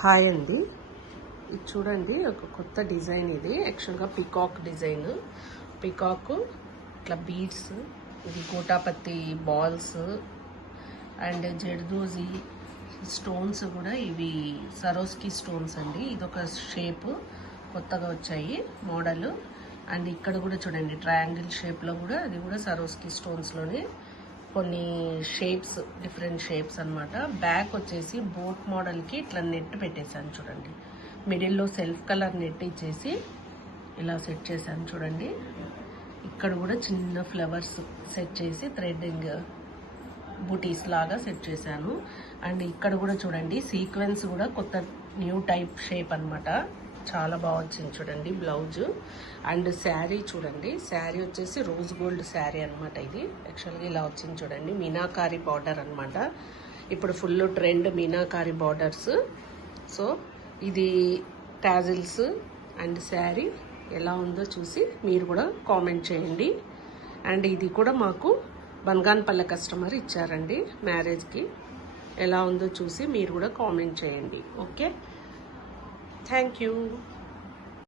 Hi అండి, ఇది చూడండి ఒక కొత్త డిజైన్. ఇది యాక్చువల్గా పికాక్ డిజైన్. పికాక్ ఇట్లా బీడ్స్, ఇది గోటాపత్తి బాల్స్ అండ్ జర్దోజీ స్టోన్స్ కూడా. ఇవి సరోస్కి స్టోన్స్ అండి. ఇదొక షేప్ కొత్తగా వచ్చాయి మోడల్. అండ్ ఇక్కడ కూడా చూడండి ట్రయాంగిల్ షేప్లో కూడా, అది కూడా సరోస్కి స్టోన్స్లోనే కొన్ని షేప్స్, డిఫరెంట్ షేప్స్ అనమాట. బ్యాక్ వచ్చేసి బోట్ మోడల్కి ఇట్లా నెట్ పెట్టేశాను చూడండి. మిడిల్లో సెల్ఫ్ కలర్ నెట్ ఇచ్చేసి ఇలా సెట్ చేశాను చూడండి. ఇక్కడ కూడా చిన్న ఫ్లవర్స్ సెట్ చేసి థ్రెడ్డింగ్ బూటీస్ లాగా సెట్ చేశాను. అండ్ ఇక్కడ కూడా చూడండి సీక్వెన్స్ కూడా కొత్త న్యూ టైప్ షేప్ అనమాట. చాలా బాగా వచ్చింది చూడండి బ్లౌజ్. అండ్ శారీ చూడండి, శారీ వచ్చేసి రోజ్ గోల్డ్ శారీ అనమాట. ఇది యాక్చువల్గా ఇలా వచ్చింది చూడండి. మీనాకారి బార్డర్ అనమాట. ఇప్పుడు full trend meenakari borders. So ఇది టాజిల్స్ అండ్ శారీ ఎలా ఉందో చూసి మీరు కూడా కామెంట్ చేయండి. అండ్ ఇది కూడా మాకు బన్గాన్పల్లె కస్టమర్ ఇచ్చారండి మ్యారేజ్కి. ఎలా ఉందో చూసి మీరు కూడా కామెంట్ చేయండి. Okay, thank you.